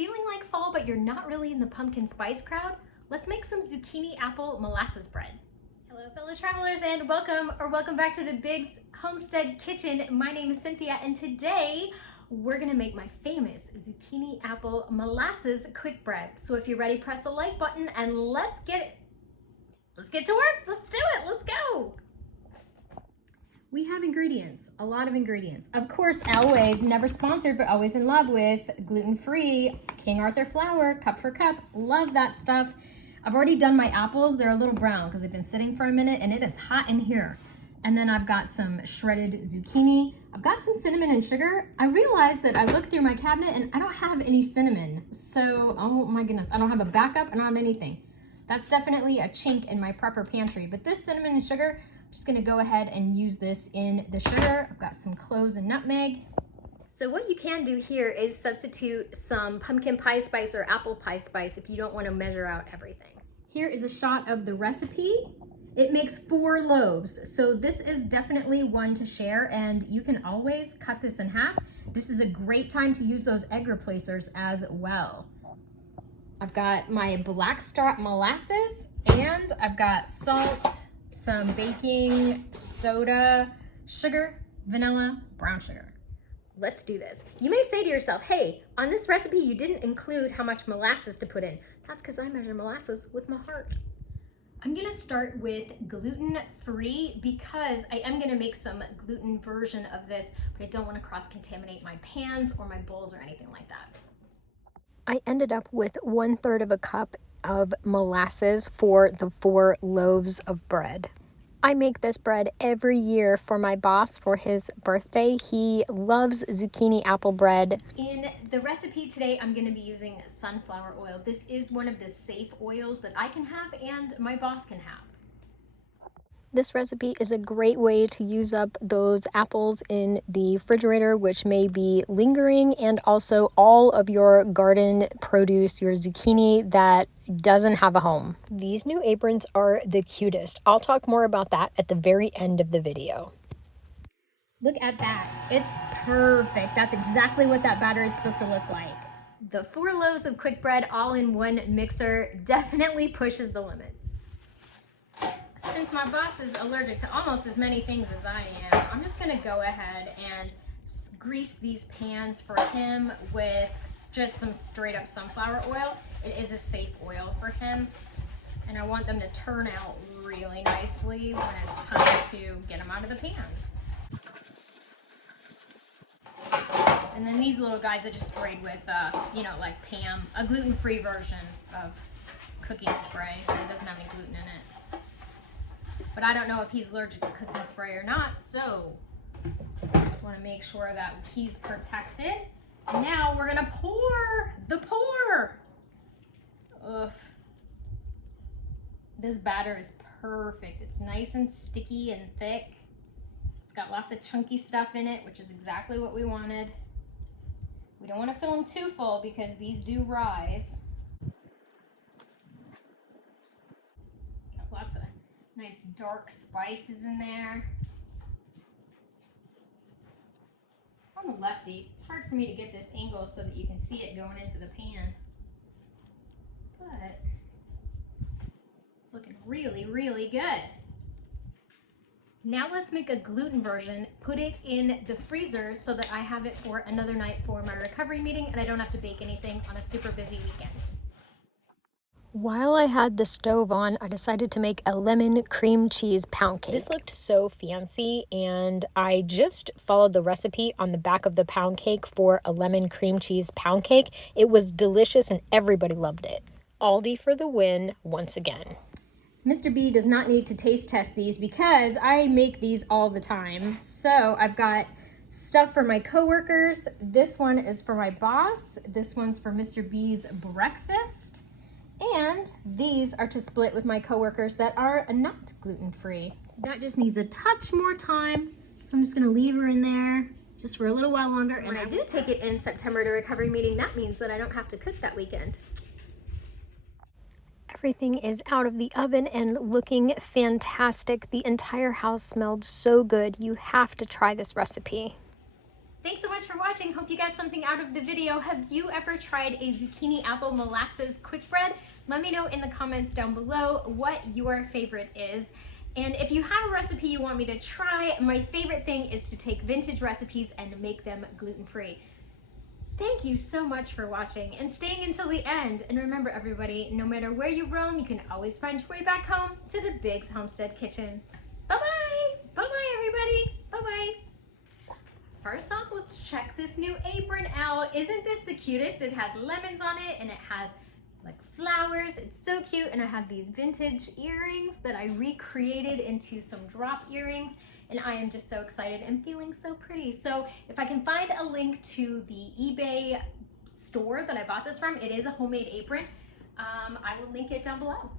Feeling like fall, but you're not really in the pumpkin spice crowd? Let's make some zucchini apple molasses bread. Hello, fellow travelers, and welcome back to the Biggs Homestead Kitchen. My name is Cynthia, and today we're gonna make my famous zucchini apple molasses quick bread. So if you're ready, press the like button and let's get to work. Let's do it. Let's go. We have ingredients, a lot of ingredients. Of course, always, never sponsored, but always in love with gluten-free King Arthur flour, cup for cup. Love that stuff. I've already done my apples. They're a little brown because they've been sitting for a minute and it is hot in here. And then I've got some shredded zucchini. I've got some cinnamon and sugar. I realized that I looked through my cabinet and I don't have any cinnamon. So, oh my goodness, I don't have a backup. I don't have anything. That's definitely a chink in my prepper pantry. But this cinnamon and sugar, I'm just gonna go ahead and use this in the sugar. I've got some cloves and nutmeg. So what you can do here is substitute some pumpkin pie spice or apple pie spice if you don't want to measure out everything. Here is a shot of the recipe. It makes 4 loaves, so this is definitely one to share, and you can always cut this in half. This is a great time to use those egg replacers as well. I've got my black strap molasses, and I've got salt, some baking soda, sugar, vanilla, brown sugar. Let's do this. You may say to yourself, hey, on this recipe, you didn't include how much molasses to put in. That's because I measure molasses with my heart. I'm gonna start with gluten-free because I am gonna make some gluten version of this, but I don't wanna cross-contaminate my pans or my bowls or anything like that. I ended up with 1/3 of a cup of molasses for the 4 loaves of bread. I make this bread every year for my boss for his birthday. He loves zucchini apple bread. In the recipe today, I'm going to be using sunflower oil. This is one of the safe oils that I can have and my boss can have. This recipe is a great way to use up those apples in the refrigerator, which may be lingering, and also all of your garden produce, your zucchini that doesn't have a home. These new aprons are the cutest. I'll talk more about that at the very end of the video. Look at that. It's perfect. That's exactly what that batter is supposed to look like. The 4 loaves of quick bread all in one mixer definitely pushes the limits. Since my boss is allergic to almost as many things as I am, I'm just gonna go ahead and grease these pans for him with just some straight up sunflower oil. It is a safe oil for him. And I want them to turn out really nicely when it's time to get them out of the pans. And then these little guys I just sprayed with, like Pam, a gluten-free version of cooking spray. It doesn't have any gluten in it. But I don't know if he's allergic to cooking spray or not, so I just want to make sure that he's protected. And now we're gonna pour the pour. Ugh. This batter is perfect. It's nice and sticky and thick. It's got lots of chunky stuff in it, which is exactly what we wanted. We don't want to fill them too full because these do rise. Got lots of nice dark spices in there. I'm a lefty. It's hard for me to get this angle so that you can see it going into the pan. But it's looking really, really good. Now let's make a gluten version, put it in the freezer so that I have it for another night for my recovery meeting and I don't have to bake anything on a super busy weekend. While I had the stove on, I decided to make a lemon cream cheese pound cake. This looked so fancy, and I just followed the recipe on the back of the pound cake for a lemon cream cheese pound cake. It was delicious, and everybody loved it. Aldi for the win once again. Mr. B does not need to taste test these because I make these all the time. So I've got stuff for my coworkers. This one is for my boss. This one's for Mr. B's breakfast. And these are to split with my coworkers that are not gluten-free. That just needs a touch more time. So I'm just gonna leave her in there just for a little while longer. And I do take it in September to recovery meeting. That means that I don't have to cook that weekend. Everything is out of the oven and looking fantastic. The entire house smelled so good. You have to try this recipe. Thanks so much for watching. Hope you got something out of the video. Have you ever tried a zucchini apple molasses quick bread? Let me know in the comments down below what your favorite is. And if you have a recipe you want me to try, my favorite thing is to take vintage recipes and make them gluten-free. Thank you so much for watching and staying until the end. And remember everybody, no matter where you roam, you can always find your way back home to the Biggs Homestead Kitchen. Bye-bye. Bye-bye everybody. Bye-bye. First off, let's check this new apron out. Isn't this the cutest? It has lemons on it and it has like flowers. It's so cute. And I have these vintage earrings that I recreated into some drop earrings. And I am just so excited and feeling so pretty. So if I can find a link to the eBay store that I bought this from, it is a homemade apron. I will link it down below.